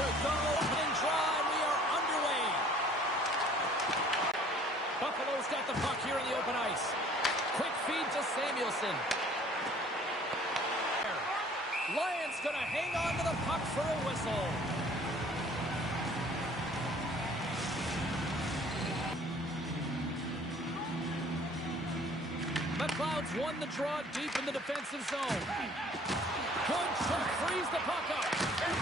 to go. Opening drive. We are underway. Buffalo's got the puck here in the open ice. Quick feed to Samuelson. Lions going to hang on to the puck for a whistle. McLeod's won the draw deep in the defensive zone. Good check, frees the puck up.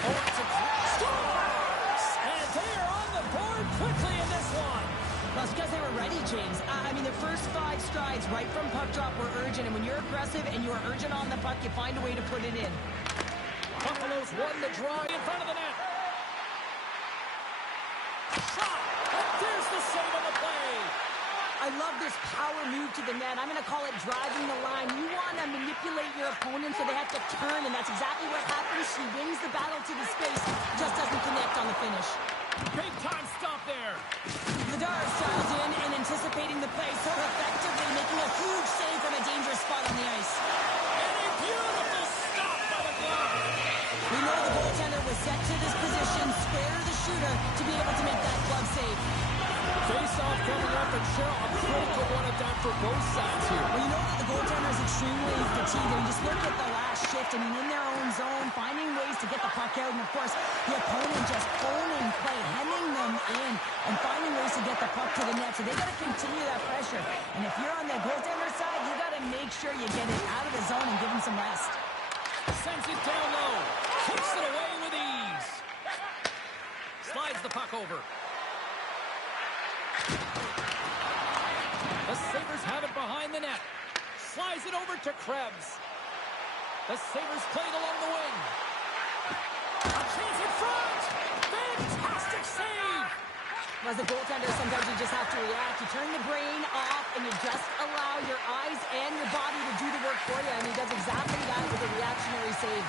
Oh, it's a scores! And they are on the board quickly in this one. Well, it's because they were ready, James. I mean, the first 5 strides right from puck drop were urgent, and when you're aggressive and you are urgent on the puck, you find a way to put it in. Buffalo's won the draw in front of the net. Shot! And there's the save on the play. I love this power move to the net. I'm going to call it driving the line. You want to manipulate your opponent so they have to turn, and that's exactly what happens. She wins the battle to the space, just doesn't connect on the finish. Big time stop there. Vladar styles in and anticipating the play so effectively, making a huge save from a dangerous spot on the ice. And a beautiful stop by the glove. We know the goaltender was set to this position, spare the shooter to be able to make that glove save. Face-off coming up, and Cheryl, a critical one at that for both sides here. Well, you know that the goaltender is extremely fatigued. I mean, just look at the last shift. I mean, in their own zone, finding ways to get the puck out. And, of course, the opponent just owning play, hemming them in, and finding ways to get the puck to the net. So they got to continue that pressure. And if you're on the goaltender side, you got to make sure you get it out of the zone and give him some rest. Sends it down low. Kicks it away with ease. Slides the puck over. The Sabres have it behind the net. Slides it over to Krebs. The Sabres played along the wing. A chance in front. Fantastic save. As a goaltender, sometimes you just have to react. You turn the brain off, and you just allow your eyes and your body to do the work for you. And he does exactly that with a reactionary save.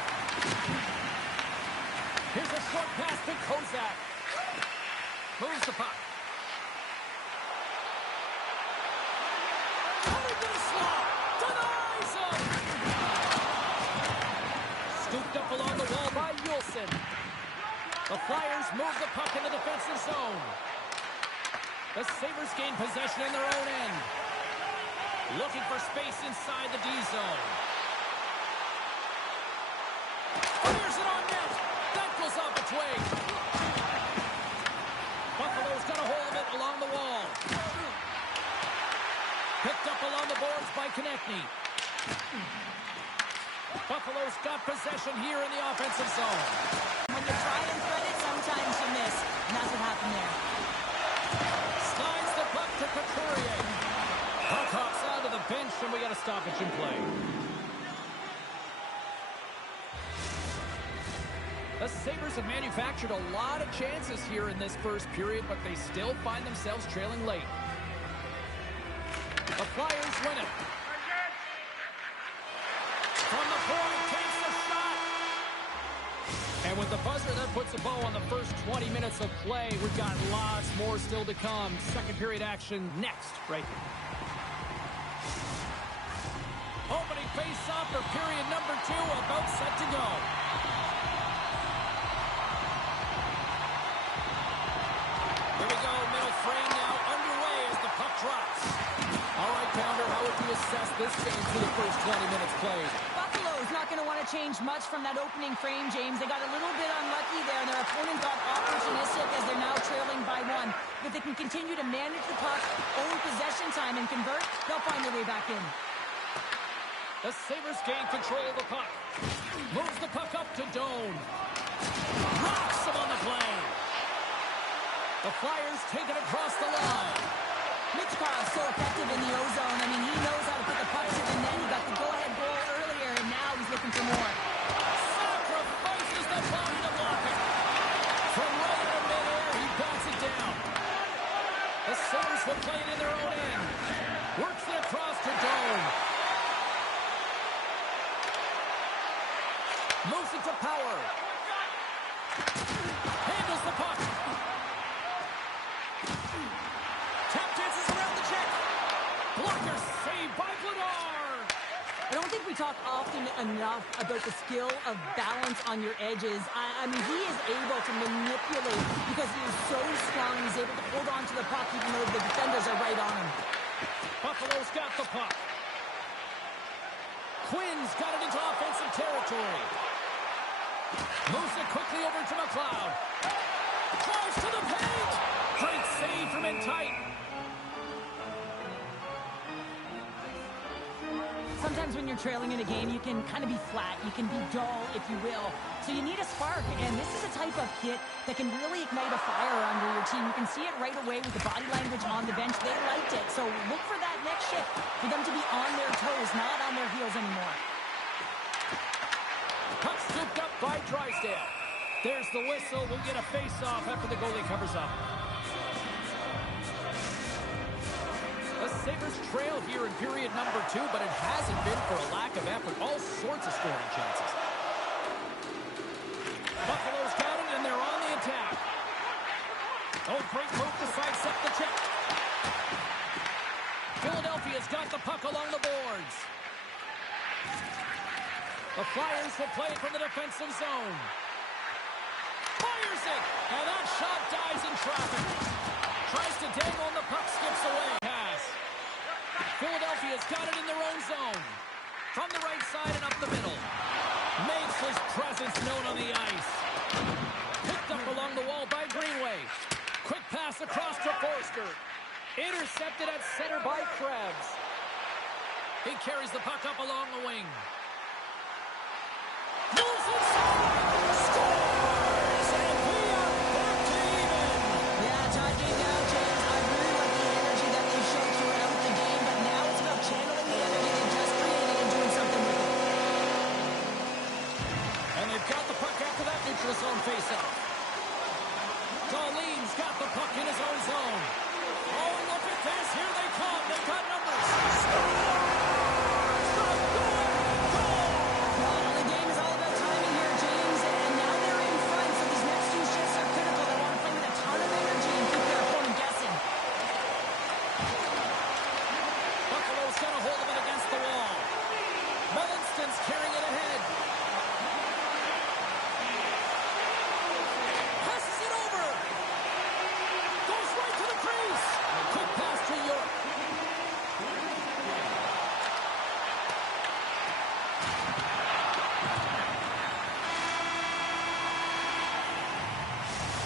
Here's a short pass to Kozak. Moves the puck. Denies him! Scooped up along the wall by Yulson. The Flyers move the puck in the defensive zone. The Sabres gain possession in their own end. Looking for space inside the D zone. Fires it on net. That goes off its way. Buffalo's got a hold of it along the wall. Picked up along the boards by Konechny. Buffalo's got possession here in the offensive zone. When you try and thread it, sometimes you miss. And that's what happened there. Slides the puck to Couturier. Puck hops out of the bench, and we got a stoppage in play. The Sabres have manufactured a lot of chances here in this first period, but they still find themselves trailing late. The Flyers win it. From the point, takes the shot. And with the buzzer, that puts a bow on the first 20 minutes of play. We've got lots more still to come. Second period action next, right here. Opening face-off for period number 2, about set to go. Here we go, middle frame now underway as the puck drops. All right, Pounder, how would you assess this game through the first 20 minutes played? Buffalo's not going to want to change much from that opening frame, James. They got a little bit unlucky there, and their opponent got opportunistic as they're now trailing by 1. But they can continue to manage the puck, own possession time, and convert. They'll find their way back in. The Sabres gain control of the puck. Moves the puck up to Doan. Rocks him on the play. The Flyers take it across the line. Michkov's so effective in the O-zone. I mean, he knows how to put the puck to the net. He got the go-ahead goal earlier, and now he's looking for more. Sacrifices the body to block it. From right in midair, he bats it down. The Sabres will play it in their own end. Works it across to Doan. Moves it to Power. Handles the puck. Tap dances around the check. Blocker saved by Vladar. I don't think we talk often enough about the skill of balance on your edges. I mean, he is able to manipulate because he is so strong. He's able to hold on to the puck even though the defenders are right on him. Buffalo's got the puck. Quinn's got it into offensive territory. Moves it quickly over to McLeod. Drives to the paint. Great save from in tight. Sometimes when you're trailing in a game, you can kind of be flat. You can be dull, if you will. So you need a spark, and this is a type of kit that can really ignite a fire under your team. You can see it right away with the body language on the bench. They liked it. So look for that next shift, for them to be on their toes, not on their heels anymore. Puck scooped up by Drysdale. There's the whistle. We'll get a face-off after the goalie covers up. The Sabres trail here in period number 2, but it hasn't been for a lack of effort. All sorts of scoring chances. Buffalo's got it, and they're on the attack. Oh, great move to sidestep the check. Philadelphia's got the puck along the boards. The Flyers will play it from the defensive zone. Fires it, and that shot dies in traffic. Tries to dangle, and the puck skips away. Pass. Philadelphia's got it in their own zone. From the right side and up the middle. Makes his presence known on the ice. Picked up along the wall by Greenway. Quick pass across to Forster. Intercepted at center by Krebs. He carries the puck up along the wing. Moves inside. Scores! And we are back to even. Yeah, tie game now, James. I really like the energy that they showed throughout the game, but now it's about channeling the energy they just created and doing something with it. And they've got the puck after that neutral zone faceoff. Darlene's got the puck in his own zone. Oh, look at this. Here they come. They've got numbers. Scores! Carrying it ahead. Passes it over. Goes right to the crease. Quick pass to York.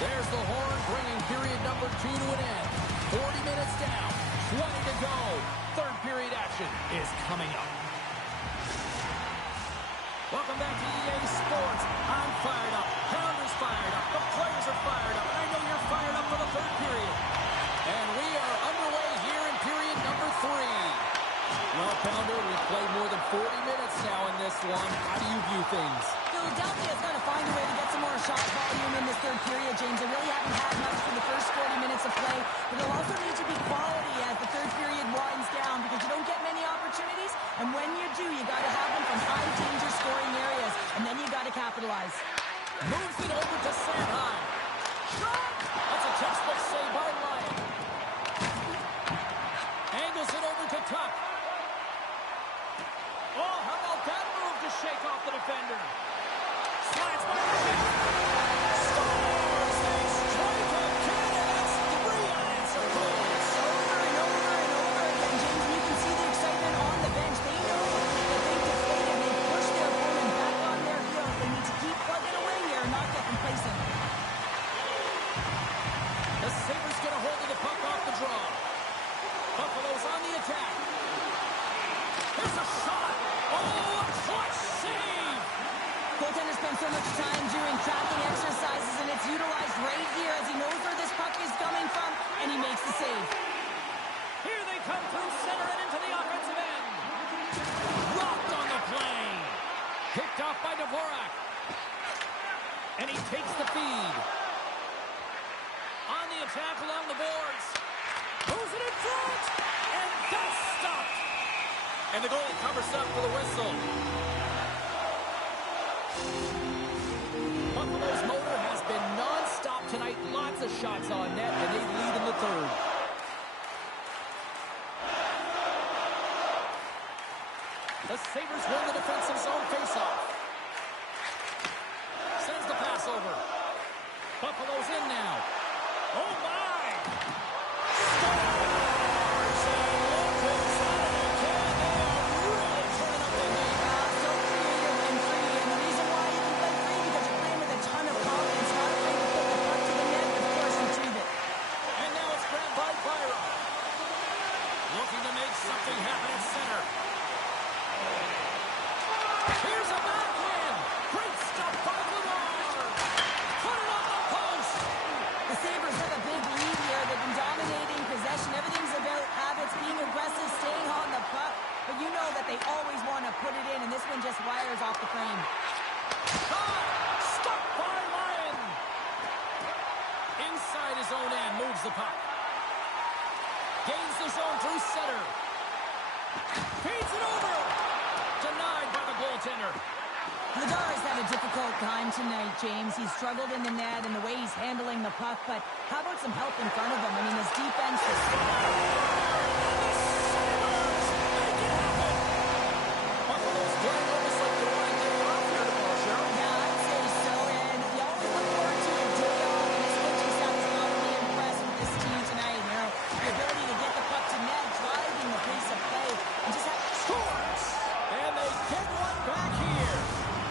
There's the horn bringing period number 2 to an end. 40 minutes down. 20 to go. Third period action is coming up. Welcome back to EA Sports. I'm fired up. Pounder's fired up. The players are fired up. And I know you're fired up for the third period. And we are underway here in period number 3. Well, Pounder, we've played more than 40 minutes now in this one. How do you view things? Philadelphia's going to find a way to get some more shot volume in this third period, James. They really haven't had much for the first 40 minutes of play, but it'll also need to be quality as the third period winds down because you don't get many opportunities, and when you do, you got to have them from high-danger scoring areas, and then you got to capitalize. Moves it over to Sanheim. Shot! That's a textbook save by Ryan. Angles it over to Tuck. Oh, how about that move to shake off the defender? Slides by the scores! They strike again, and that's 3 unanswered goals. Over and over and over again, James, and you can see the excitement on the bench. They know that they've deflated. They've pushed their opponent back on their heels. They need to keep plugging away here and not get complacent. The Sabres get a hold of the puck off the draw. Buffalo's on the attack. Here's a shot. Oh, a clutch save. Goaltender spends so much time doing tracking exercises, and it's utilized right here as he knows where this puck is coming from, and he makes the save. Here they come through center and into the offensive end. Rocked on the play. Picked off by Dvorak. And he takes the feed. On the attack along the boards. Moves it in front. And that's stopped. And the goalie covers up for the whistle. Buffalo's motor has been non-stop tonight. Lots of shots on net, and they lead in the third. The Sabres win the defensive zone faceoff. Sends the pass over. Buffalo's in now. Oh, my! So creative and free, and the reason why you can play free because you're playing with a ton of confidence, not afraid to put the puck to the net, and of course retrieve it. And now it's grabbed by Byron. Looking to make something happen at center. Here's a backhand. Great stuff by Lamar. Put it on the post. The Sabres have a big lead here. They've been dominating possession. Everything's about habits, being aggressive, staying on the puck. But you know that they always want to put it in, and this one just wires off the frame. Stuck by Lyon. Inside his own end, moves the puck. Gains the zone through center. Feeds it over. Denied by the goaltender. Vladar's had a difficult time tonight, James. He's struggled in the net and the way he's handling the puck, but how about some help in front of him? I mean, his defense is... Buffalo's playing almost like they want to get it off here tomorrow, Cheryl. Yeah, I'd say so, and you always look forward to a day off, and this coaching staff has got to be impressed with this team tonight. You know, the ability to get the puck to net, driving the pace of play, and just have... Scores! And they get one back here.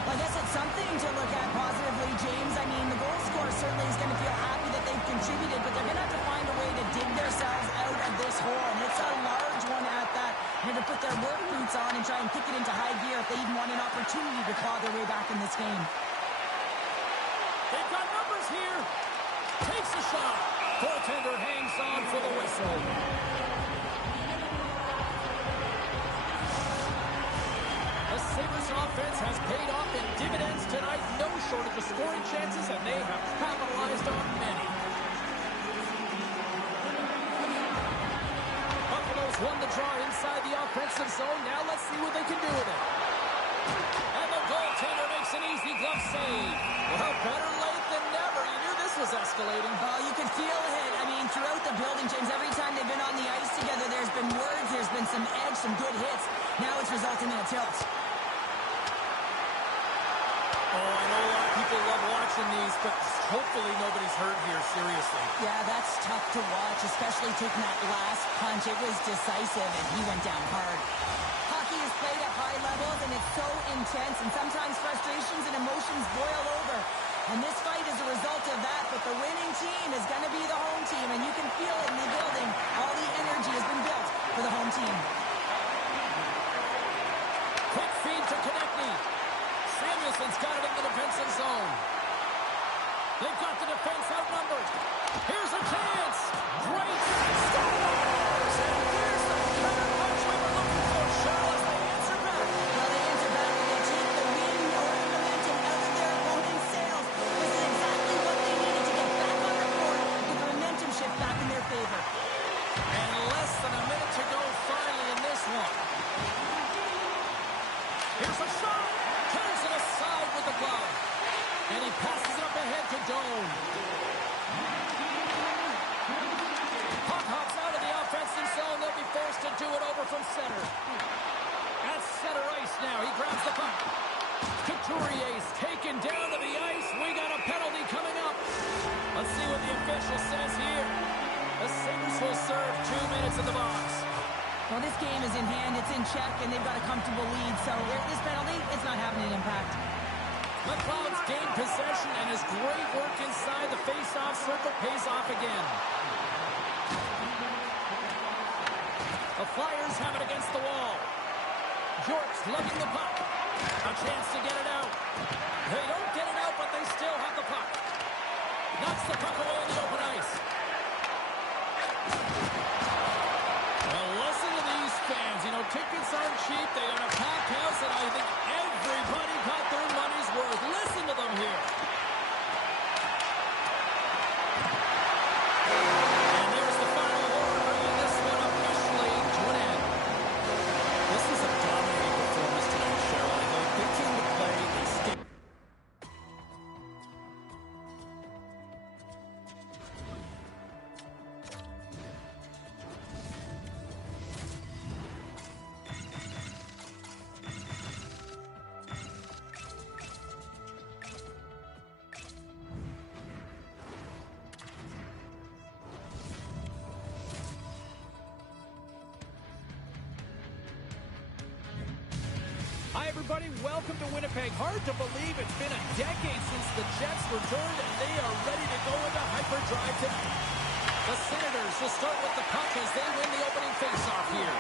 Well, I guess it's something to look at positively, James. I mean, the goal scorer certainly is going to feel happy that they've contributed, but they're going to have to find a way to dig themselves out of this hole, and it's a large one at that. And to put their work boots on and try and kick it into high gear if they even want an opportunity to claw their way back in this game. They've got numbers here. Takes a shot. Goaltender hangs on for the whistle. The Sabres offense has paid off in dividends tonight. No shortage of scoring chances, and they have capitalized on many. Buffalo's won the draw inside the offensive zone. Now let's see what they can do with it. And the goaltender makes an easy glove save. Well, better late than never. You knew this was escalating. Oh, you could feel it. I mean, throughout the building, James, every time they've been on the ice together, there's been words, there's been some edge, some good hits. Now it's resulting in a tilt. Oh, I know a lot of people love watching these, but hopefully nobody's hurt here, seriously. Yeah, that's tough to watch, especially taking that last punch. It was decisive, and he went down hard. Hockey is played at high levels, and it's so intense, and sometimes frustrations and emotions boil over. And this fight is a result of that, but the winning team is going to be the home team, and you can feel it in the building. All the energy has been built for the home team. Quick feed to Konechny. Samuelson's got it in the defensive zone. They've got the defense outnumbered. Here's a chance. Great. Scores! And here's the counter punch we were looking for, Cheryl, as they answer back. Well, they answer back and they take the wind or the momentum out of their opponent's sails. This is exactly what they needed to get back on the court with the momentum shift back in their favor. And less than a minute to go finally in this one. Here's a shot. Turns it aside with the glove. And he passes it up ahead to Doan. Puck hops out of the offensive zone. They'll be forced to do it over from center. At center ice now. He grabs the puck. Couturier's taken down to the ice. We got a penalty coming up. Let's see what the official says here. The Sabres will serve 2 minutes in the box. Well, this game is in hand, it's in check, and they've got a comfortable lead. So this penalty, it's not having an impact. McLeod's gained possession, and his great work inside the face-off circle pays off again. The Flyers have it against the wall. York's lugging the puck. A chance to get it out. They don't get it out, but they still have the puck. Knocks the puck away in the open ice. Well, listen to these fans. You know, tickets aren't cheap. They got a packed house, and I think everybody got their money's worth. Listen to them here. And there's the final horn, bringing this one officially to an end. This was a dominating performance tonight, Cheryl. I know they came to play. They stayed. everybody. Welcome to Winnipeg. Hard to believe it's been a decade since the Jets returned, and they are ready to go into hyperdrive tonight. The Senators will start with the puck as they win the opening faceoff here.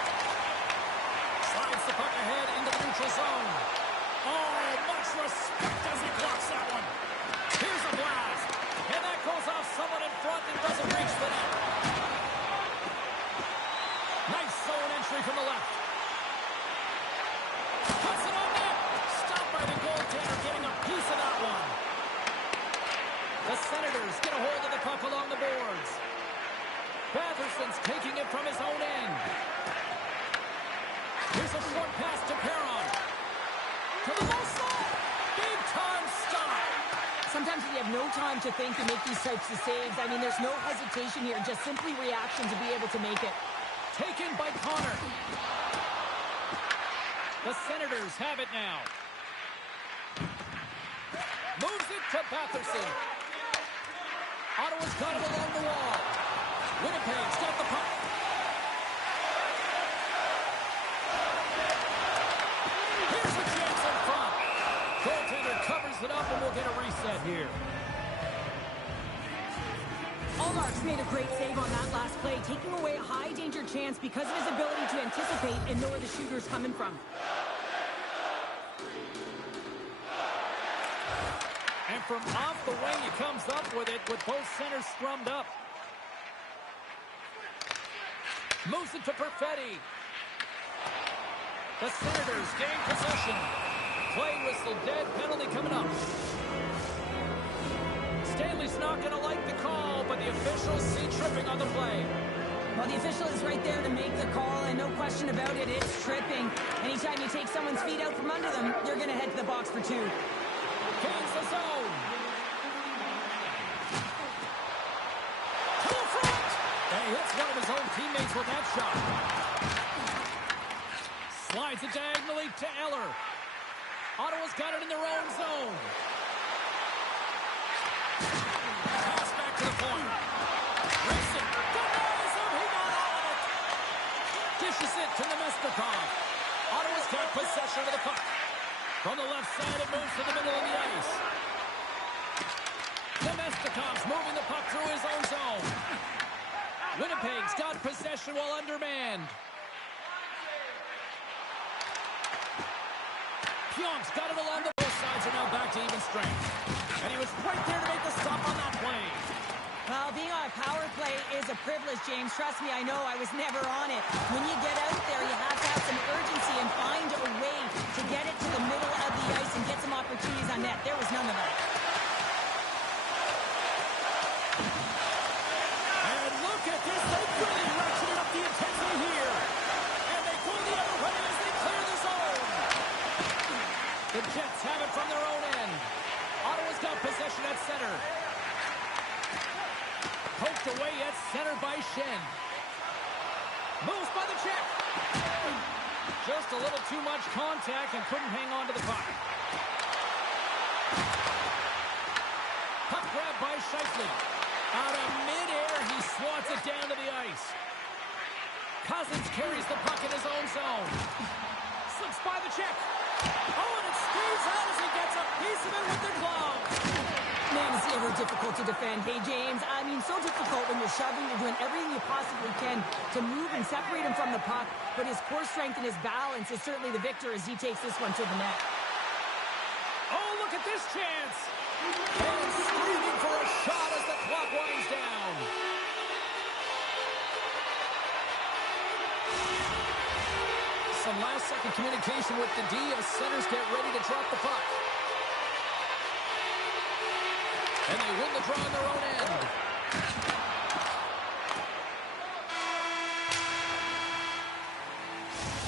Slides the puck ahead into the neutral zone. Oh, much respect as he blocks that one. Here's a blast. And that goes off someone in front and doesn't reach the net. Nice zone entry from the left. Puts it on net. Stopped by the goaltender, getting a piece of that one. The Senators get a hold of the puck along the boards. Batherson's taking it from his own end. Here's a short pass to Perron. To the low side. Big time stop. Sometimes you have no time to think and make these types of saves. I mean, there's no hesitation here, just simply reaction to be able to make it. Taken by Connor. The Senators have it now. Moves it to Batherson. Ottawa's got it along the wall. Winnipeg's got the puck. Here's a chance in front. Goaltender covers it up, and we'll get a reset here. Allmark's made a great save on that last play, taking away a high-danger chance because of his ability to anticipate and know where the shooter's coming from. And from off the wing, he comes up with it with both centers scrummed up. Moves it to Perfetti. The Senators gain possession. Play whistle dead, penalty coming up. Stanley's not going to like the call, but the officials see tripping on the play. Well, the official is right there to make the call, and no question about it, it's tripping. Anytime you take someone's feet out from under them, you're going to head to the box for two. Gains the zone. To the front. And he hits one of his own teammates with that shot. Slides it diagonally to Eller. Ottawa's got it in their own zone. Pass back to the point. Racing. Denies him. He got all of it. Dishes it to Nemestikov. Ottawa's got possession of the puck. From the left side, it moves to the middle of the ice. Nemestikov's moving the puck through his own zone. Winnipeg's got possession while undermanned. Pionk's got it along the both sides are now back to even strength. And he was right there to make the stop on that play. Well, being on a power play is a privilege, James. Trust me, I know. I was never on it. When you get out there, you have to have some urgency and find a way to get it to the middle of the ice and get some opportunities on net. There was none of that. And look at this. They really ratcheted up the intensity here. And they go the other way as they clear the zone. The Jets have it from their own end. Ottawa's got possession at center. Poked away at center by Shen. Moves by the Czech. Just a little too much contact and couldn't hang on to the puck. Puck grab by Scheifele. Out of midair, he swats it down to the ice. Cousins carries the puck in his own zone. Slips by the Czech. Oh, and it squeezes out as he gets a piece of it with the glove. Man, it's ever difficult to defend. Hey, James, I mean, so difficult when you're shoving, you're doing everything you possibly can to move and separate him from the puck, but his core strength and his balance is certainly the victor as he takes this one to the net. Oh, look at this chance. And screaming for a shot as the clock winds down. Some last-second communication with the D as centers get ready to drop the puck. And they win the draw on their own end.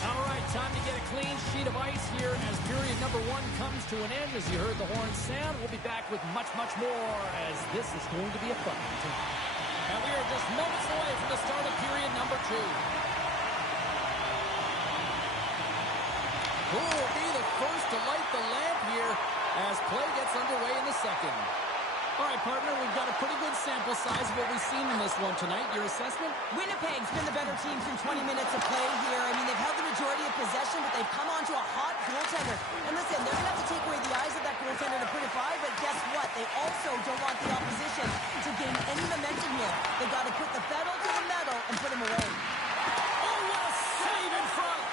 All right, time to get a clean sheet of ice here as period number one comes to an end. As you heard the horn sound, we'll be back with much, much more as this is going to be a fun one. And we are just moments away from the start of period number two. Who will be the first to light the lamp here as play gets underway in the second? All right, partner, we've got a pretty good sample size of what we've seen in this one tonight. Your assessment? Winnipeg's been the better team through 20 minutes of play here. I mean, they've held the majority of possession, but they've come onto a hot goaltender. And listen, they're going to have to take away the eyes of that goaltender to put it by, but guess what? They also don't want the opposition to gain any momentum here. They've got to put the pedal to the metal and put him away. Oh, what a save in front!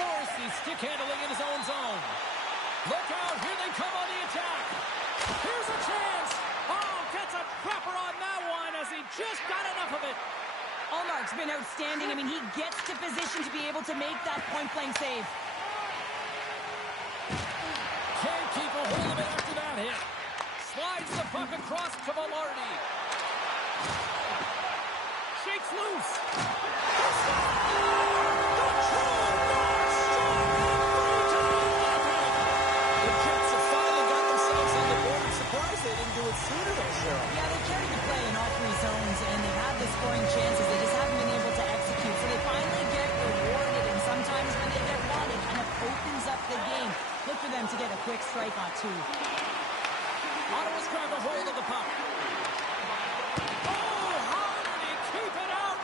Morrissey stick handling in his own zone. Look out, here they come on the attack. Here's a chance. Oh, gets a cropper on that one as he just got enough of it. Ullmark's been outstanding. I mean, he gets to position to be able to make that point-blank save. Can't keep a hold of it after that hit. Slides the puck across to Velarde. Shakes loose. They didn't do it sooner, though, Cheryl. Yeah, they carried the play in all three zones, and they've had the scoring chances. They just haven't been able to execute. So they finally get rewarded, and sometimes when they get one, it kind of opens up the game. Look for them to get a quick strike on two. Ottawa's grabbed a hold of the puck. Oh, how did he keep it out?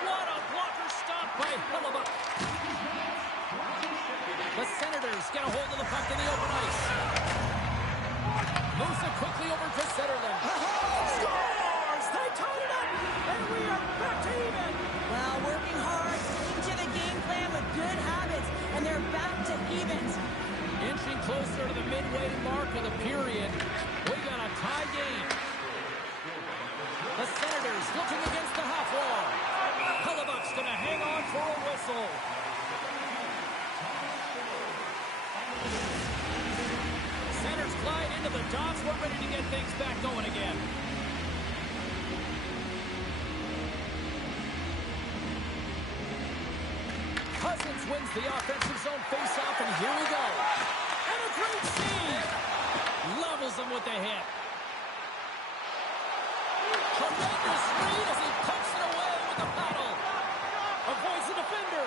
What a blocker stop by Hellebuyck. The Senators get a hold of the puck in the open ice. Moves it quickly over to Zetterlund. Scores! They tied it up, and we are back to even. Well, working hard, sticking to the game plan with good habits, and they're back to evens. Inching closer to the midway mark of the period. We got a tie game. The Senators looking against the half wall. Hellebuyck's going to hang on for a whistle. Centers glide into the dots. We're ready to get things back going again. Cousins wins the offensive zone face-off, and here we go. And a great save. Levels him with the hit. Tremendous read as he pumps it away with the paddle. Avoids the defender.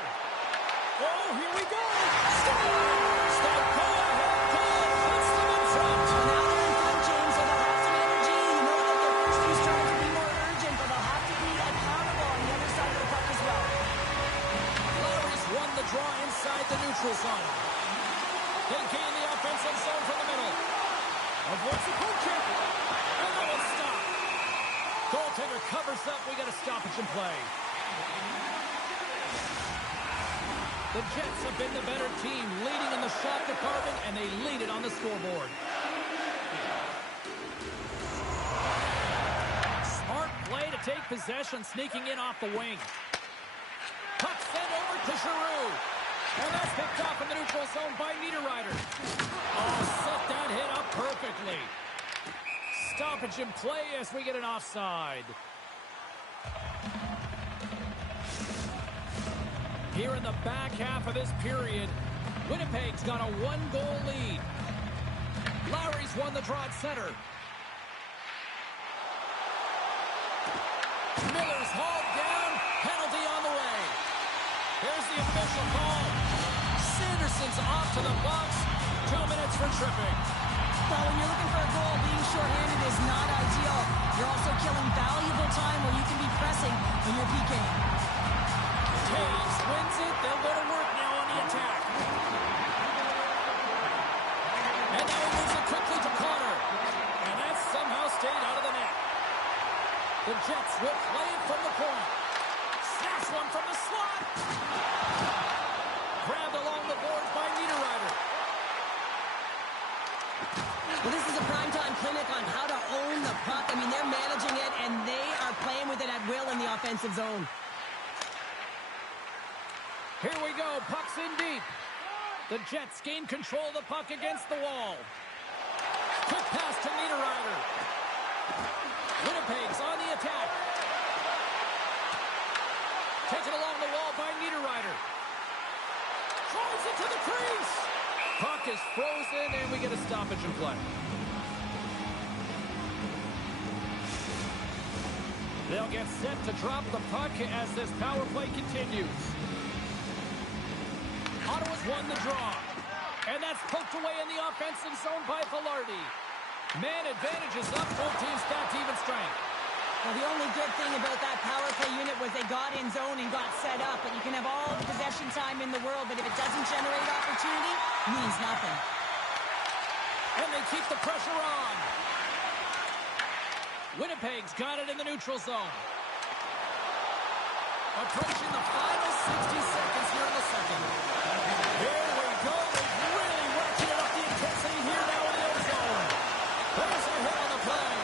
Oh, here we go. Stamkos ahead. Goal puts them in front. Well, now they're in front, James, so they'll have some energy. You know that their first two starts will be more urgent, but they'll have to be accountable on the other side of the puck as well. Lowry's won the draw inside the neutral zone. They gain the offensive zone from the middle. Avoids the poke check. And that will stop. Goaltender covers up. We got a stoppage in play. The Jets have been the better team, leading in the shot department, and they lead it on the scoreboard. Smart play to take possession, sneaking in off the wing. Puck sent over to Giroux. And that's picked off in the neutral zone by Niederreiter. Oh, set that hit up perfectly. Stoppage in play as we get an offside. Here in the back half of this period, Winnipeg's got a one-goal lead. Lowry's won the draw at center. Miller's hauled down. Penalty on the way. Here's the official call. Sanderson's off to the box. 2 minutes for tripping. Well, when you're looking for a goal, being shorthanded is not ideal. You're also killing valuable time where you can be pressing when you're PKing. Taves wins it. They'll go to work now on the attack. And now he moves it quickly to Connor. And that somehow stayed out of the net. The Jets will play it from the point. Snaps one from the slot. Grabbed along the boards by Niederreiter. Well, this is a primetime clinic on how to own the puck. I mean, they're managing it, and they are playing with it at will in the offensive zone. Here we go. Puck's in deep. The Jets gain control of the puck against the wall. Quick pass to Niederreiter. Winnipeg's on the attack. Taken along the wall by Niederreiter. Drives it to the crease. Puck is frozen, and we get a stoppage in play. They'll get set to drop the puck as this power play continues. Ottawa's won the draw. And that's poked away in the offensive zone by Velarde. Man advantage is up. Both teams back to even strength. Well, the only good thing about that power play unit was they got in zone and got set up. But you can have all the possession time in the world, but if it doesn't generate opportunity, it means nothing. And they keep the pressure on. Winnipeg's got it in the neutral zone. Approaching the final 60 seconds here in the second. Here we go. They've really ratcheted up the intensity here now in the end zone. There's a hit on the play.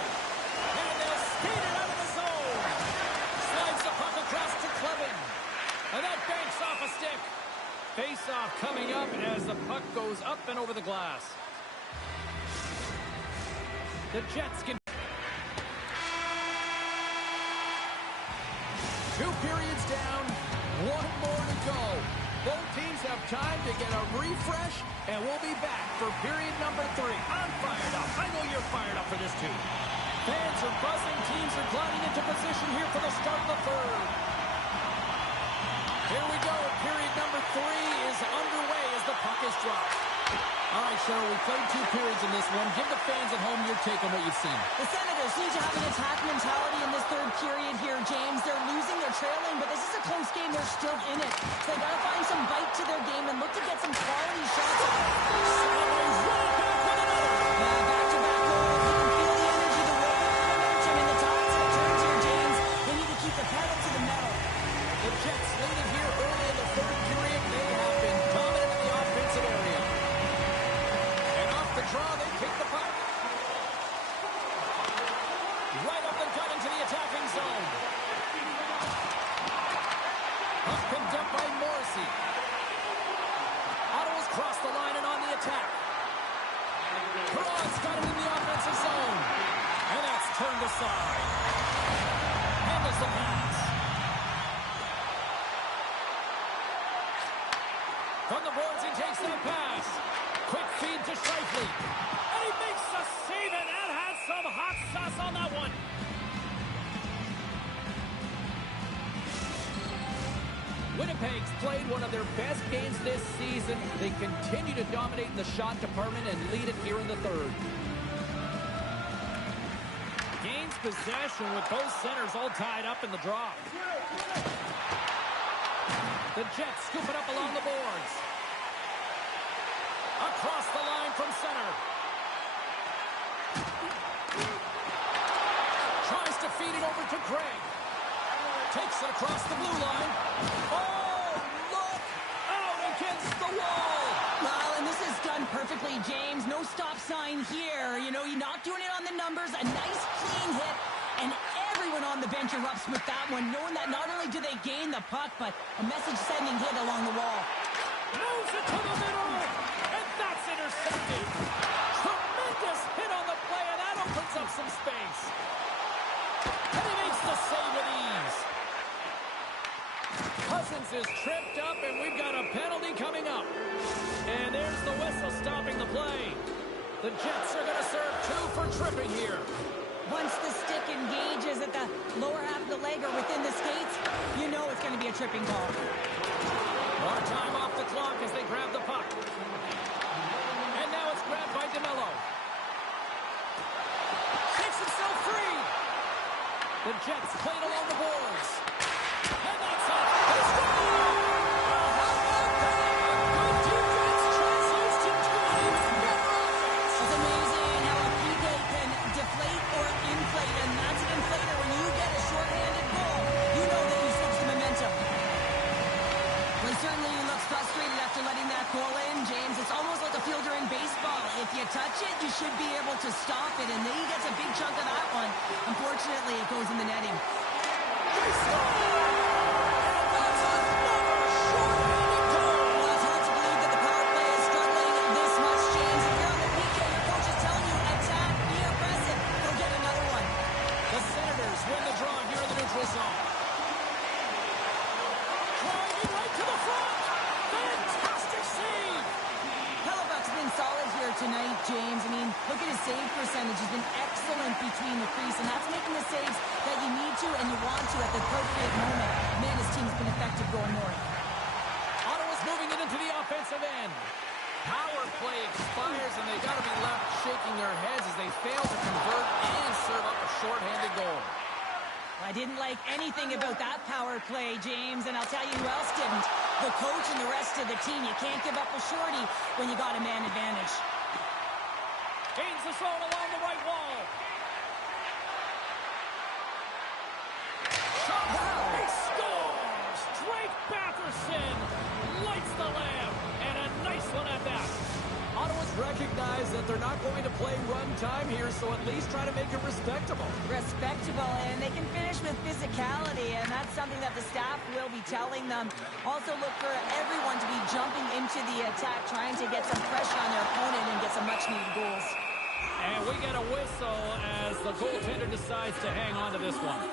And they'll skate it out of the zone. Slides the puck across to Clevin. And that banks off a stick. Face-off coming up as the puck goes up and over the glass. The Jets can... 2 periods down, 1 more to go. Both teams have time to get a refresh, and we'll be back for period number 3. I'm fired up. I know you're fired up for this too. Fans are buzzing. Teams are gliding into position here for the start of the third. Here we go. Period number 3 is underway as the puck is dropped. All right, Cheryl, we played 2 periods in this one. Give the fans at home your take on what you've seen. The Senators need to have an attack mentality in this third period here, James. They're losing, they're trailing, but this is a close game. They're still in it. So they got to find some bite to their game and look to get some quality shots off. Sideways running back with another. Back-to-back goal. You can feel the energy, the weight of the momentum, and the tides and turns here, James. They need to keep the pedal to the metal. The Jets leading here early in the third period. They have been dominant in the offensive area. And off the draw, they kick the puck. Right up the gut into the attacking zone. Puck picked up by Morrissey. Ottawa's crossed the line and on the attack. Perron's got it in the offensive zone. And that's turned aside. Handles the pass. From the boards, he takes that pass. Quick feed to Scheifele. And he makes the save, and that has some hot sauce on that one. Winnipeg's played one of their best games this season. They continue to dominate in the shot department and lead it here in the third. Gains possession with both centers all tied up in the draw. The Jets scoop it up along the boards. Across the line from center. Tries to feed it over to Craig. Takes it across the blue line. Oh, look! Out against the wall! Well, and this is done perfectly, James. No stop sign here. You know, you're not doing it on the numbers. A nice, clean hit. And everyone on the bench erupts with that one, knowing that not only do they gain the puck, but a message-sending hit along the wall. Moves it to the middle, and that's intercepted. Tremendous hit on the play, and that opens up some space. And he makes the save with ease. Cousins is tripped up, and we've got a penalty coming up. And there's the whistle stopping the play. The Jets are going to serve 2 for tripping here. Once the stick engages at the lower half of the leg or within the skates, you know it's going to be a tripping ball. More time off the clock as they grab the puck. And now it's grabbed by DeMello. Takes himself free. The Jets played along the boards. And that's it. They score! It's amazing how a PK can deflate or inflate, and that's an inflator. When you get a shorthanded goal, you know that you switch the momentum. Well, he certainly looks frustrated after letting that goal in, James. It's almost like a fielder in baseball. If you touch it, you should be able to stop it, and then he gets a big chunk of that one. Unfortunately, it goes in the netting. Tonight, James. I mean, look at his save percentage. He's been excellent between the crease, and that's making the saves that you need to and you want to at the appropriate moment. Man, his team's been effective going north. Ottawa's moving it into the offensive end. Power play expires, and they've got to be left shaking their heads as they fail to convert and serve up a shorthanded goal. I didn't like anything about that power play, James, and I'll tell you who else didn't. The coach and the rest of the team. You can't give up a shorty when you got a man advantage. Gains the zone along the right wall. Wow. He scores! Drake Batherson lights the lamp, and a nice one at that. Ottawa's recognized that they're not going to play run time here, so at least try to make it respectable. Respectable, and they can finish with physicality, and that's something that the staff will be telling them. Also look for everyone to be jumping into the attack, trying to get some pressure on their opponent and get some much-needed goals. And we get a whistle as the goaltender decides to hang on to this one.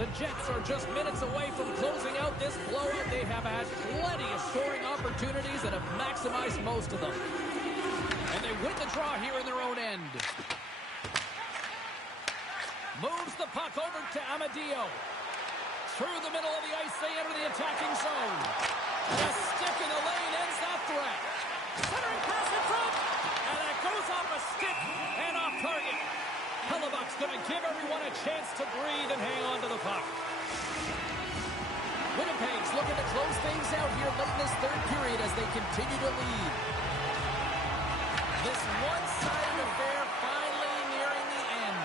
The Jets are just minutes away from closing out this blowout. They have had plenty of scoring opportunities and have maximized most of them. And they win the draw here in their own end. Moves the puck over to Amadio. Through the middle of the ice, they enter the attacking zone. The stick in the lane ends that threat. Centering pass in front. And that goes off a stick and off target. Hellebuck's going to give everyone a chance to breathe and hang on to the puck. Winnipeg's looking to close things out here late in this third period as they continue to lead. This one-sided affair finally nearing the end.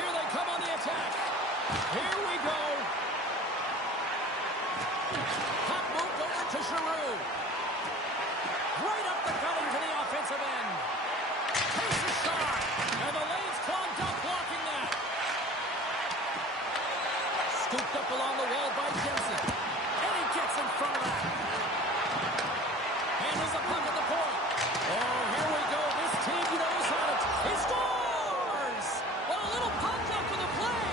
Here they come on the attack. Here we go. Puck moved over to Giroux. Right up the gut into the offensive end. Takes a shot. And the lane's clogged up, blocking that. Scooped up along the wall by Jensen. And he gets in front of that. Handles the puck at the point. Oh, here we go. This team knows how to... He scores! Well, a little pumped up for the play.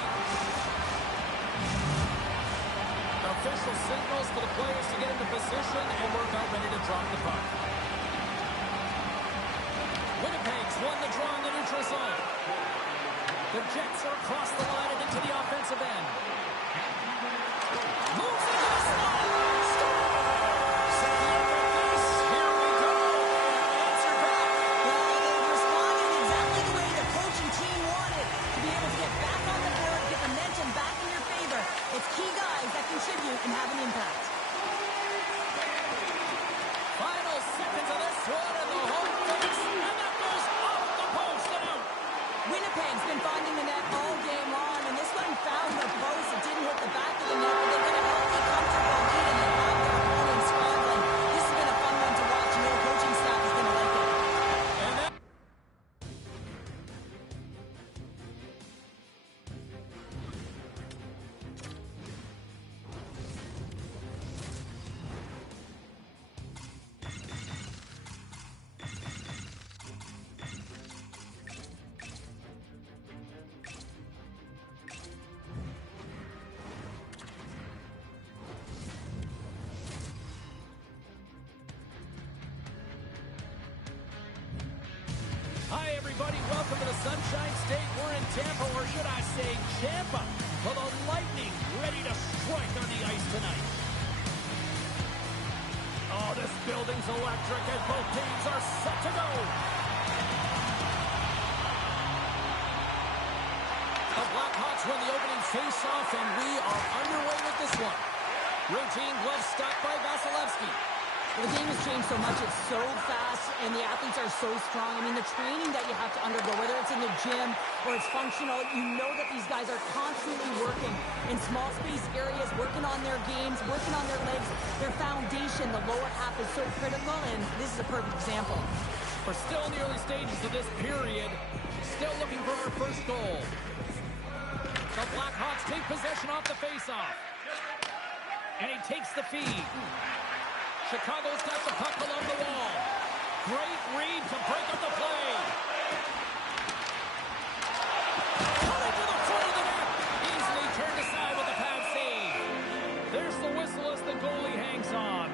Official signals for the players to get into position, and we're about ready to drop the puck. Winnipeg's won the draw in the neutral zone. The Jets are across the line and into the offensive end. Moves into the slot. Scores! And look at this. Here we go. Answer back. Well, they've responded exactly the way the coaching team wanted. To be able to get back on the board, get momentum back in your favor. It's key guys that contribute and have an impact. Final seconds of this one, and the home face. And that goes off the post and out. Winnipeg's been finding the net all game long, and this one found the post. It didn't hit the back of the net, but they've got a healthy, comfortable lead, and they have their opponent scrambling. This has been a fun one to watch, and your coaching staff is going to like it. And that... Hi, everybody. Welcome to the Sunshine State. We're in Tampa, or should I say Champa, for the Lightning ready to strike on the ice tonight. Oh, this building's electric as both teams are set to go. The Blackhawks win the opening face-off, and we are underway with this one. Routine glove stopped by Vasilevsky. The game has changed so much. It's so fast, and the athletes are so strong. I mean, the training that you have to undergo, whether it's in the gym or it's functional, you know that these guys are constantly working in small space areas, working on their games, working on their legs. Their foundation, the lower half, is so critical, and this is a perfect example. We're still in the early stages of this period. Still looking for our first goal. The Blackhawks take possession off the faceoff. And he takes the feed. Chicago's got the puck along the wall. Great read to break up the play. Coming to the front of the net. Easily turned aside with a pad save. There's the whistle as the goalie hangs on.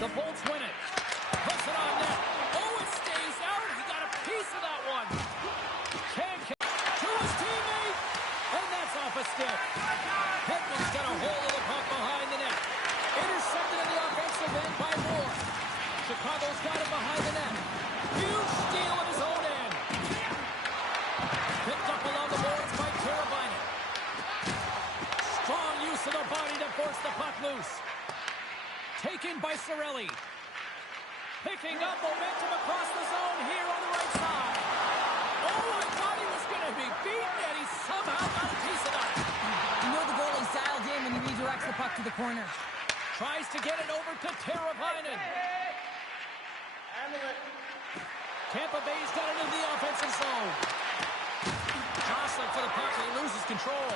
The Bolts win it. Puts it on net. Oh, it stays out. He got a piece of that. Hedman's got a hold of the puck behind the net. Intercepted in the offensive end by Moore. Chicago's got it behind the net. Huge steal at his own end. Picked up along the boards by Teravainen. Strong use of the body to force the puck loose. Taken by Cirelli. Picking up momentum across the zone here on the right side. Oh, I thought he was going to be beaten, and he somehow got a piece of that. You know the goalie's dialed in when he redirects the puck to the corner. Tries to get it over to Teravainen. Tampa Bay's got it in the offensive zone. Jostling for the puck, and he loses control.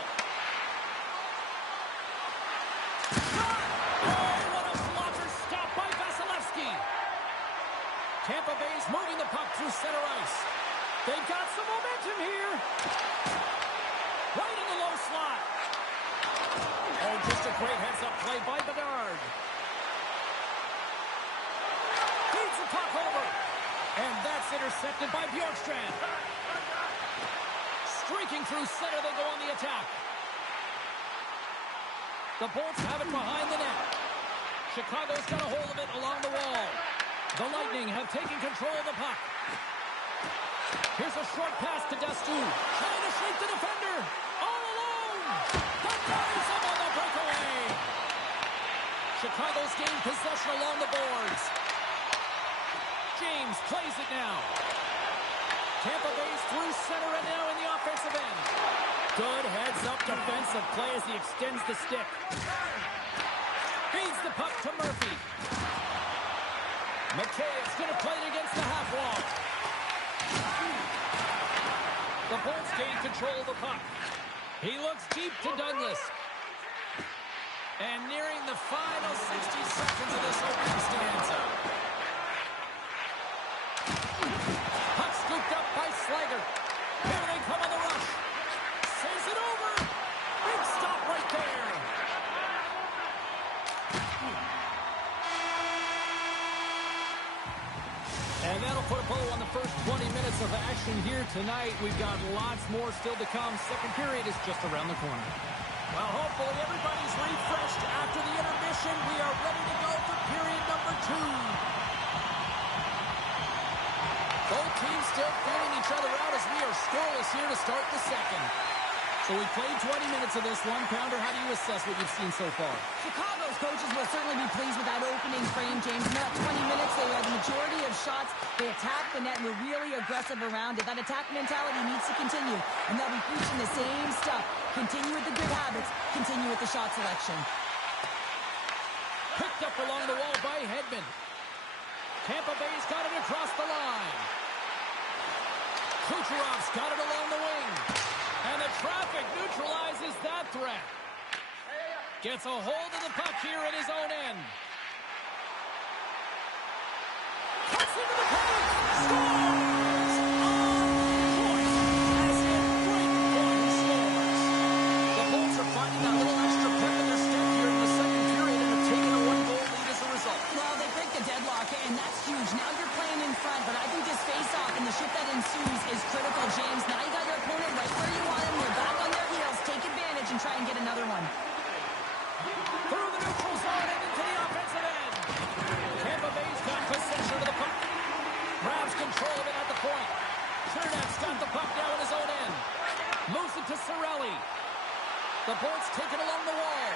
Tampa Bay's moving the puck through center ice. They've got some momentum here. Right in the low slot. Oh, just a great heads-up play by Bedard. Feeds the puck over. And that's intercepted by Bjorkstrand. Streaking through center, they go on the attack. The Bolts have it behind the net. Chicago's got a hold of it along the wall. The Lightning have taken control of the puck. Here's a short pass to Dastu. Trying to shake the defender. All alone. Buries him on the breakaway. Chicago's gained possession along the boards. James plays it now. Tampa Bay's through center and now in the offensive end. Good heads-up defensive play as he extends the stick. Feeds the puck to Murphy. McKayb's going to play it against the half wall. The Bolts gain control of the puck. He looks deep to Douglas. And nearing the final 60 seconds of this opening stanza. Puck scooped up by Slager. Here they come on the rush. Sends it over. Big stop right there. And that'll put a bow on the first 20 minutes of action here tonight. We've got lots more still to come. Second period is just around the corner. Well, hopefully everybody's refreshed after the intermission. We are ready to go for period number 2. Both teams still feeling each other out as we are scoreless here to start the second. So we played 20 minutes of this one. Pounder, how do you assess what you've seen so far? Chicago's coaches will certainly be pleased with that opening frame, James. In that 20 minutes, they had the majority of shots. They attacked the net and were really aggressive around it. That attack mentality needs to continue, and they'll be preaching the same stuff. Continue with the good habits. Continue with the shot selection. Picked up along the wall by Hedman. Tampa Bay's got it across the line. Kucherov's got it along the wing. And the traffic neutralizes that threat. Gets a hold of the puck here at his own end. Cuts into the paint. Scores! Joyce has hit great point scores. The Bolts are finding that little extra pep in their step here in the second period and have taken a 1-goal lead as a result. Well, they break the deadlock, and that's huge. Now you're playing in front, but I think this face-off and the shift that ensues is critical, James. Now you got your opponent right where you want him. You're back on their heels. Take advantage and try and get another one. Through the neutral zone and into the offensive end. Tampa Bay's got possession of the puck. Grabs control of it at the point. Chernak's got the puck now in his own end. Moves it to Cirelli. The Bolts take it along the wall.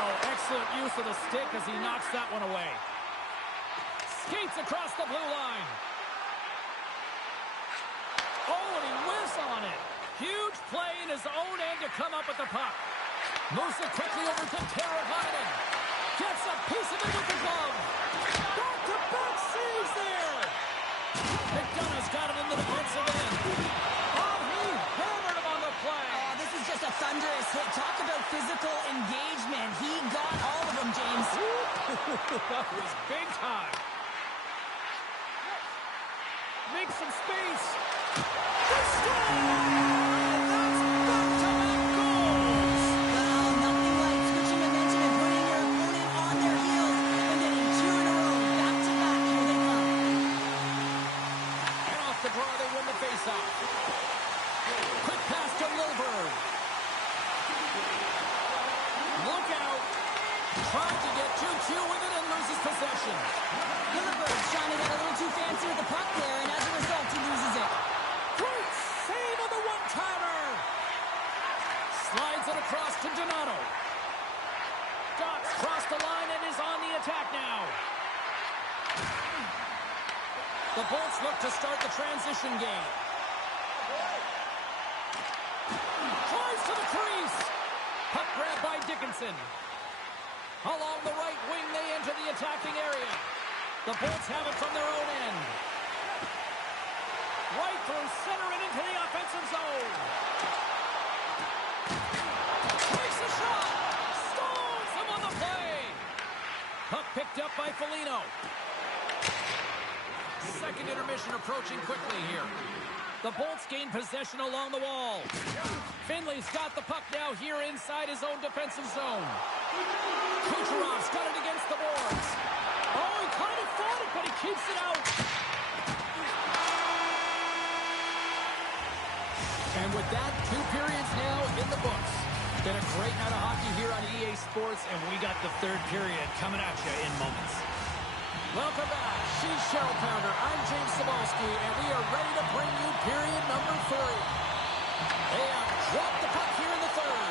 Oh, excellent use of the stick as he knocks that one away. Skates across the blue line. Oh, and he whiffs on it. Huge play in his own end to come up with the puck. Moves it quickly over to Teravainen. Gets a piece of it with the glove. Back-to-back saves there. McDonough's got it in the defensive end. Oh, he hammered him on the play. Oh, this is just a thunderous hit. Talk about physical engagement. He got all of them, James. That was big time. Make some space. They score! Quick pass to Lilburg. out. Trying to get too cute with it and loses possession. Hillenburg's trying to get a little too fancy with the puck there, and as a result, he loses it. Great save on the one-timer. Slides it across to Donato. Dots cross the line and is on the attack now. The Bolts look to start the transition game. Drives to the crease. Puck grab by Dickinson. Along the right wing, they enter the attacking area. The Bolts have it from their own end. Right through center and into the offensive zone. Takes a shot. Stalls him on the play. Puck picked up by Foligno. Second intermission approaching quickly here. The Bolts gain possession along the wall. Finley's got the puck now here inside his own defensive zone. Kucherov's got it against the boards. Oh, he kind of fought it, but he keeps it out. And with that, 2 periods now in the books. Been a great night of hockey here on EA Sports, and we got the third period coming at you in moments. Welcome back. She's Cheryl Pounder. I'm James Cebulski, and we are ready to bring you period number 3. They have dropped the puck here in the third.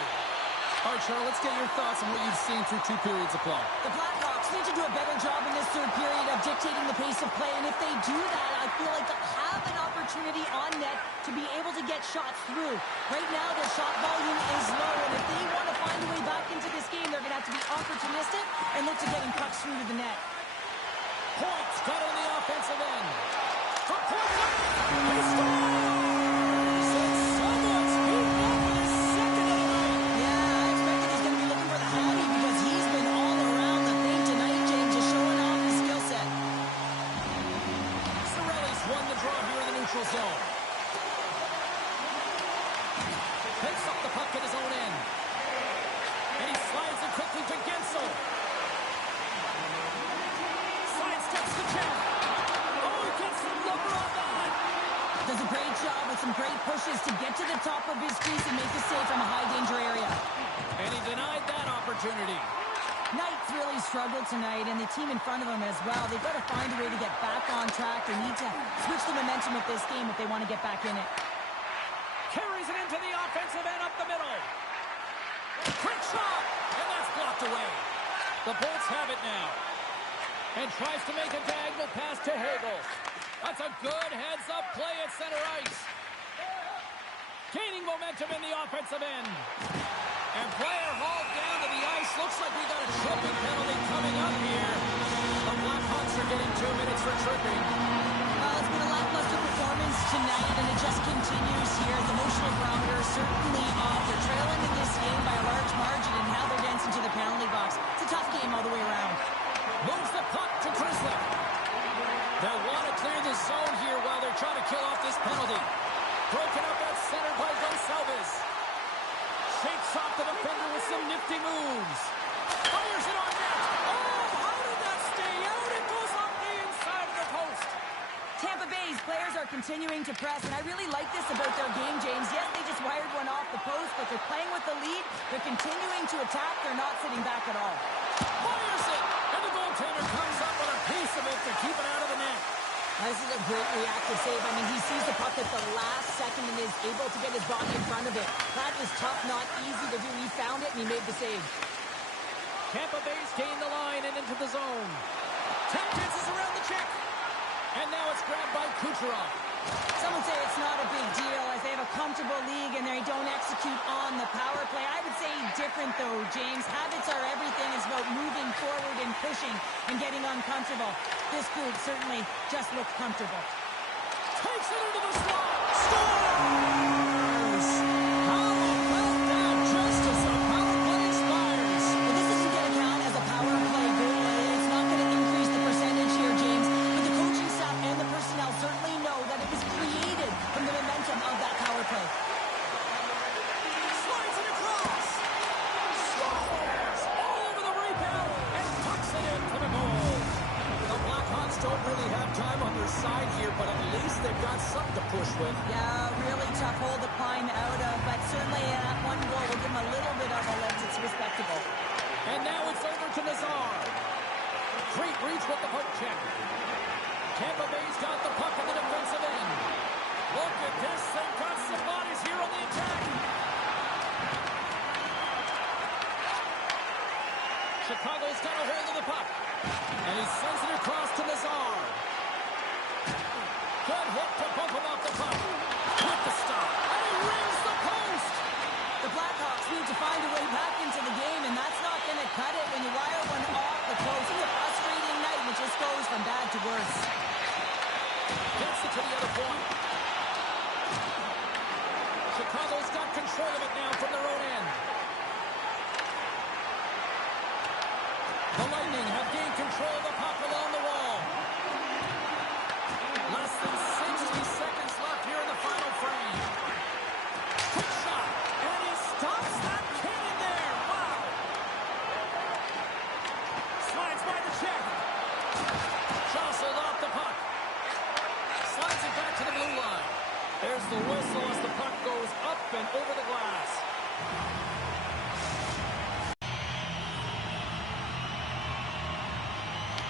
All right, Cheryl, let's get your thoughts on what you've seen through 2 periods of play. The Blackhawks need to do a better job in this third period of dictating the pace of play, and if they do that, I feel like they'll have an opportunity on net to be able to get shots through. Right now, their shot volume is low, and if they want to find a way back into this game, they're going to have to be opportunistic and look to getting pucks through to the net. Points got on the offensive end. From point blank, he scores! And someone's beaten up for the second of the night. Yeah, I expected he's going to be looking for the howdy because he's been all around the thing tonight, James, just showing off his skill set. Cirelli's won the draw here in the neutral zone. Picks up the puck at his own end. And he slides it quickly to Gensel. Sidesteps the check. Oh, he gets some lumber on that. Does a great job with some great pushes to get to the top of his crease and make the save from a high-danger area. And he denied that opportunity. Knight's really struggled tonight, and the team in front of him as well. They've got to find a way to get back on track. They need to switch the momentum of this game if they want to get back in it. Carries it into the offensive end up the middle. Quick shot, and that's blocked away. The Bolts have it now. And tries to make a diagonal pass to Hagel. That's a good heads-up play at center ice. Gaining momentum in the offensive end. And player hauled down to the ice. Looks like we got a tripping penalty coming up here. The Blackhawks are getting 2 minutes for tripping. Well, it's been a lackluster performance tonight, and it just continues here. The emotional barometer is certainly off. They're trailing in this game by a large margin, and now they're dancing to the penalty box. It's a tough game all the way around. Moves the puck to Grizzly. They'll want to clear the zone here while they're trying to kill off this penalty. Broken up at center by Gonsalves. Shakes off the defender with some nifty moves. Fires it on net. Oh, how did that stay out? It goes off the inside of the post. Tampa Bay's players are continuing to press, and I really like this about their game, James. Yes, they just wired one off the post, but they're playing with the lead. They're continuing to attack. They're not sitting back at all. Fires it. And the goaltender comes up with a piece of it to keep it out of the net. This is a great reactive save. I mean, he sees the puck at the last second and is able to get his body in front of it. That is tough, not easy to do. He found it, and he made the save. Tampa Bay's gained the line and into the zone. Tap dances around the check. And now it's grabbed by Kucherov. Some would say it's not a big deal as they have a comfortable league and they don't execute on the power play. I would say different, though, James. Habits are everything. It's about moving forward and pushing and getting uncomfortable. This group certainly just looks comfortable. Takes it into the slot. Scores! How about that? Just as the power play expires. Well, this isn't going to count as a power play goal. It's not going to increase the percentage here, James. But the coaching staff and the personnel certainly know that it was created from the momentum of that power play. Slides it across. Scores! All over the rebound and tucks it into the goal. The Blackhawks don't really have time on their side here, but at least they've got something to push with. Yeah, really tough hole to climb out of, but certainly that one goal will give them a little bit of a lift. It's respectable. Chicago's got a hold of the puck. And he sends it across to Nazar. Good hook to bump him off the puck. With the stop. And he rings the post. The Blackhawks need to find a way back into the game, and that's not going to cut it when you wire one off the post. It's a frustrating night, and it just goes from bad to worse. Gets it to the other point. Chicago's got control of it now from their own end. The Lightning have gained control of the puck along the wall. Less than 60 seconds left here in the final frame. Quick shot, and he stops that cannon there. Wow. Slides by the check. Jostled off the puck. Slides it back to the blue line. There's the whistle as the puck goes up and over the glass.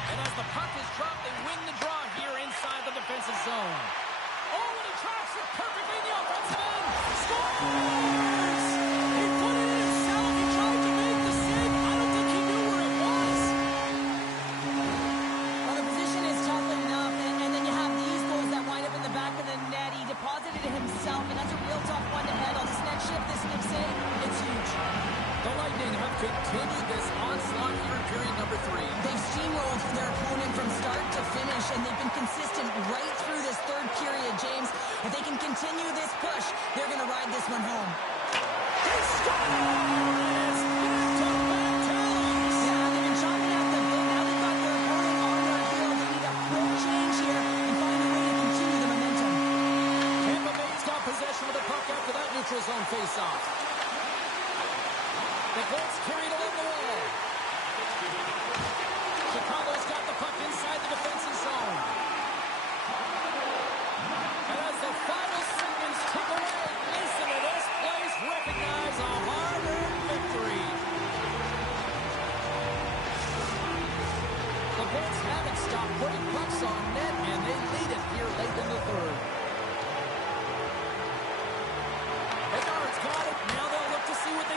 And as the puck is dropped, they win the draw here inside the defensive zone. Oh, and he traps it perfectly in the offensive end. Scores! He put it in himself. He tried to make the save. I don't think he knew where it was. Well, the position is tough enough, and then you have these goals that wind up in the back of the net. He deposited it himself, and that's a real tough one to handle. This net shift, this Nick say, it's huge. The Lightning have continued this onslaught here in period number 3. They've steamrolled their opponent from start to finish, and they've been consistent right through this third period, James. If they can continue this push, they're going to ride this one home. They scores! Back-to-back tallies! Yeah, they've been chomping at the bit. Now they've got their opponent on their heel. They need a quick change here and find a way to continue the momentum. Tampa Bay's got possession of the puck after that neutral zone face-off. The Bolts carried along the wall. Chicago's got the puck inside the defensive zone. And as the final seconds tick away, listen to this place recognize a hard-earned victory. The Bolts haven't stopped putting pucks on net, and they lead it here late in the third. Bedard's got it. Now they'll look to see what